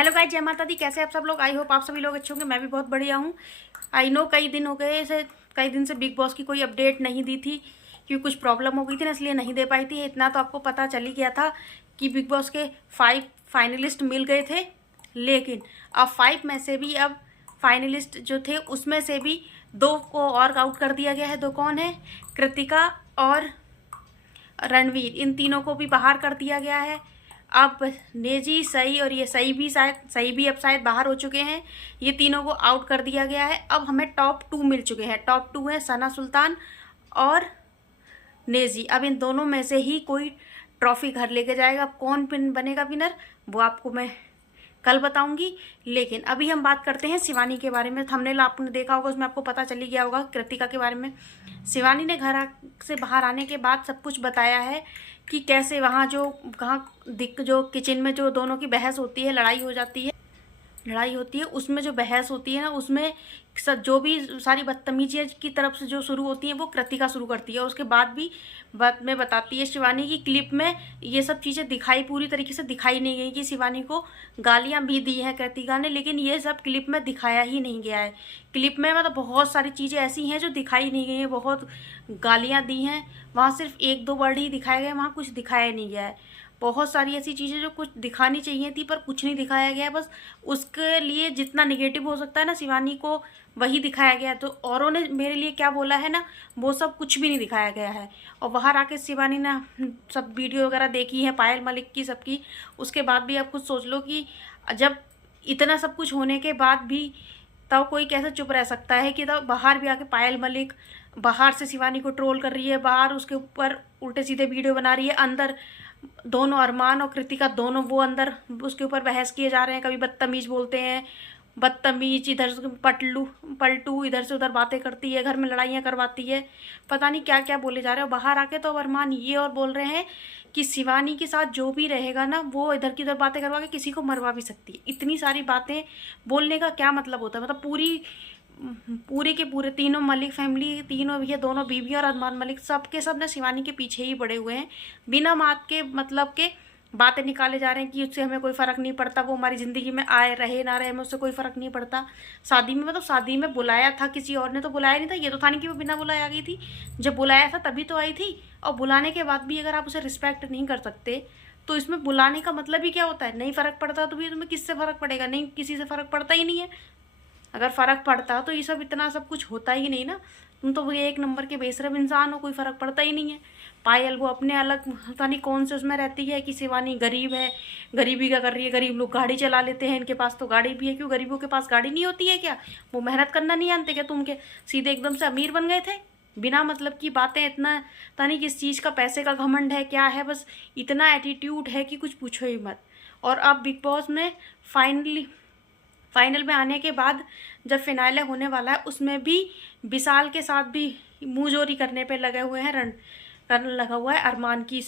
Hello guys, जय माता दी। कैसे आप सब लोग? आई होप आप सभी लोग अच्छे होंगे। मैं भी बहुत बढ़िया हूँ। आई नो कई दिन हो गए से कई दिन से बिग बॉस की कोई अपडेट नहीं दी थी क्योंकि कुछ प्रॉब्लम हो गई थी ना, इसलिए नहीं दे पाई थी। इतना तो आपको पता चल ही गया था कि बिग बॉस के 5 फाइनलिस्ट मिल गए थे, लेकिन अब 5 में से भी अब फाइनलिस्ट जो थे उसमें से भी 2 को और आउट कर दिया गया है। 2 कौन है? कृतिका और रणवीर। इन तीनों को भी बाहर कर दिया गया है। अब नेजी, सई और ये सई भी अब शायद बाहर हो चुके हैं। ये तीनों को आउट कर दिया गया है। अब हमें टॉप 2 मिल चुके हैं। टॉप 2 है सना सुल्तान और नेजी। अब इन दोनों में से ही कोई ट्रॉफी घर लेके जाएगा। अब कौन बनेगा विनर वो आपको मैं कल बताऊंगी। लेकिन अभी हम बात करते हैं शिवानी के बारे में। थंबनेल आपने देखा होगा, उसमें आपको पता चली गया होगा कृतिका के बारे में। शिवानी ने घर से बाहर आने के बाद सब कुछ बताया है कि कैसे वहाँ जो किचन में जो दोनों की बहस होती है, लड़ाई होती है, उसमें जो बहस होती है ना, उसमें जो भी सारी बदतमीजी की तरफ से जो शुरू होती है वो कृतिका शुरू करती है। उसके बाद भी बाद में बताती है शिवानी की क्लिप में ये सब चीज़ें पूरी तरीके से दिखाई नहीं गई कि शिवानी को गालियां भी दी हैं कृतिका ने, लेकिन ये सब क्लिप में दिखाया ही नहीं गया है। क्लिप में मतलब बहुत सारी चीज़ें ऐसी हैं जो दिखाई नहीं गई हैं। बहुत गालियाँ दी हैं, वहाँ सिर्फ 1-2 वर्ड ही दिखाए गए, वहाँ कुछ दिखाया नहीं गया है। बहुत सारी ऐसी चीज़ें जो कुछ दिखानी चाहिए थी पर कुछ नहीं दिखाया गया है। बस उसके लिए जितना निगेटिव हो सकता है ना शिवानी को, वही दिखाया गया है। तो औरों ने मेरे लिए क्या बोला है ना, वो सब कुछ भी नहीं दिखाया गया है। और बाहर आके शिवानी ने सब वीडियो वगैरह देखी है, पायल मलिक की, सबकी। उसके बाद भी आप खुद सोच लो कि जब इतना सब कुछ होने के बाद भी तब कोई कैसे चुप रह सकता है कि तब बाहर भी आके पायल मलिक बाहर से शिवानी को ट्रोल कर रही है, बाहर उसके ऊपर उल्टे सीधे वीडियो बना रही है, अंदर दोनों अरमान और कृतिका दोनों वो अंदर उसके ऊपर बहस किए जा रहे हैं। कभी बदतमीज बोलते हैं, बदतमीज, इधर से पलटू इधर से उधर बातें करती है, घर में लड़ाइयाँ करवाती है, पता नहीं क्या क्या बोले जा रहे हो। बाहर आके तो अरमान ये और बोल रहे हैं कि शिवानी के साथ जो भी रहेगा ना वो इधर की उधर बातें करवा के किसी को मरवा भी सकती है। इतनी सारी बातें बोलने का क्या मतलब होता है? मतलब पूरे के पूरे तीनों मलिक फैमिली, तीनों ये दोनों बीवी और अरमान मलिक सबके सब ने शिवानी के पीछे ही पड़े हुए हैं। बिना बात के मतलब के बातें निकाले जा रहे हैं कि उससे हमें कोई फ़र्क नहीं पड़ता, वो हमारी ज़िंदगी में आए रहे ना रहे, हमें उससे कोई फ़र्क नहीं पड़ता। शादी में मतलब शादी में बुलाया था, किसी और ने तो बुलाया नहीं था। ये तो था नहीं कि वो बिना बुलाए आ गई थी, जब बुलाया था तभी तो आई थी। और बुलाने के बाद भी अगर आप उसे रिस्पेक्ट नहीं कर सकते तो इसमें बुलाने का मतलब ही क्या होता है? नहीं फ़र्क पड़ता तो भी तुम्हें किससे फ़र्क पड़ेगा? नहीं, किसी से फ़र्क पड़ता ही नहीं है। अगर फ़र्क पड़ता तो ये सब इतना सब कुछ होता ही नहीं ना। तुम तो ये 1 नंबर के बेशरम इंसान हो, कोई फ़र्क पड़ता ही नहीं है। पायल वो अपने अलग पता नहीं कौन से उसमें रहती है कि शिवानी गरीब है, गरीबी क्या कर रही है। गरीब लोग गाड़ी चला लेते हैं, इनके पास तो गाड़ी भी है। क्यों गरीबों के पास गाड़ी नहीं होती है क्या? वो मेहनत करना नहीं जानते क्या? तुम के सीधे एकदम से अमीर बन गए थे बिना मतलब की बातें। इतना पता नहीं किस चीज़ का, पैसे का घमंड है क्या है, बस इतना एटीट्यूड है कि कुछ पूछो ही मत। और अब बिग बॉस में फाइनल में आने के बाद जब फिनाले होने वाला है उसमें भी विशाल के साथ भी मुंहजोरी करने पे लगे हुए हैं। करने लगा हुआ है अरमान की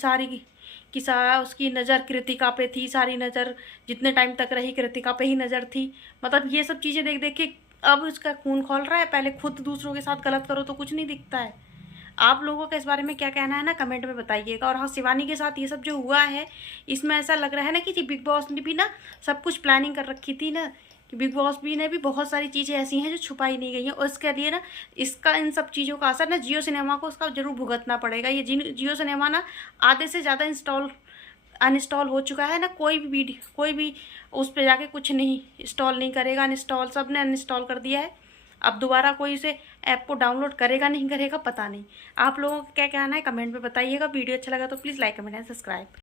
उसकी नज़र कृतिका पे थी। सारी नज़र जितने टाइम तक रही कृतिका पे ही नज़र थी। मतलब ये सब चीज़ें देख देख के अब उसका खून खौल रहा है। पहले खुद दूसरों के साथ गलत करो तो कुछ नहीं दिखता है। आप लोगों का इस बारे में क्या कहना है ना, कमेंट में बताइएगा। और हाँ, शिवानी के साथ ये सब जो हुआ है इसमें ऐसा लग रहा है ना कि बिग बॉस ने भी ना सब कुछ प्लानिंग कर रखी थी ना, कि बिग बॉस भी ने भी बहुत सारी चीज़ें ऐसी हैं जो छुपाई नहीं गई हैं। और इसके लिए ना इसका इन सब चीज़ों का असर ना जियो सिनेमा को उसका जरूर भुगतना पड़ेगा। ये जियो सिनेमा ना आधे से ज़्यादा अनइंस्टॉल हो चुका है ना। कोई भी उस पर जाके कुछ नहीं इंस्टॉल नहीं करेगा। अनइंस्टॉल सब ने अनइंस्टॉल कर दिया है। अब दोबारा कोई इसे ऐप को डाउनलोड करेगा नहीं करेगा पता नहीं। आप लोगों का क्या कहना है कमेंट में बताइएगा। वीडियो अच्छा लगा तो please like comment and subscribe.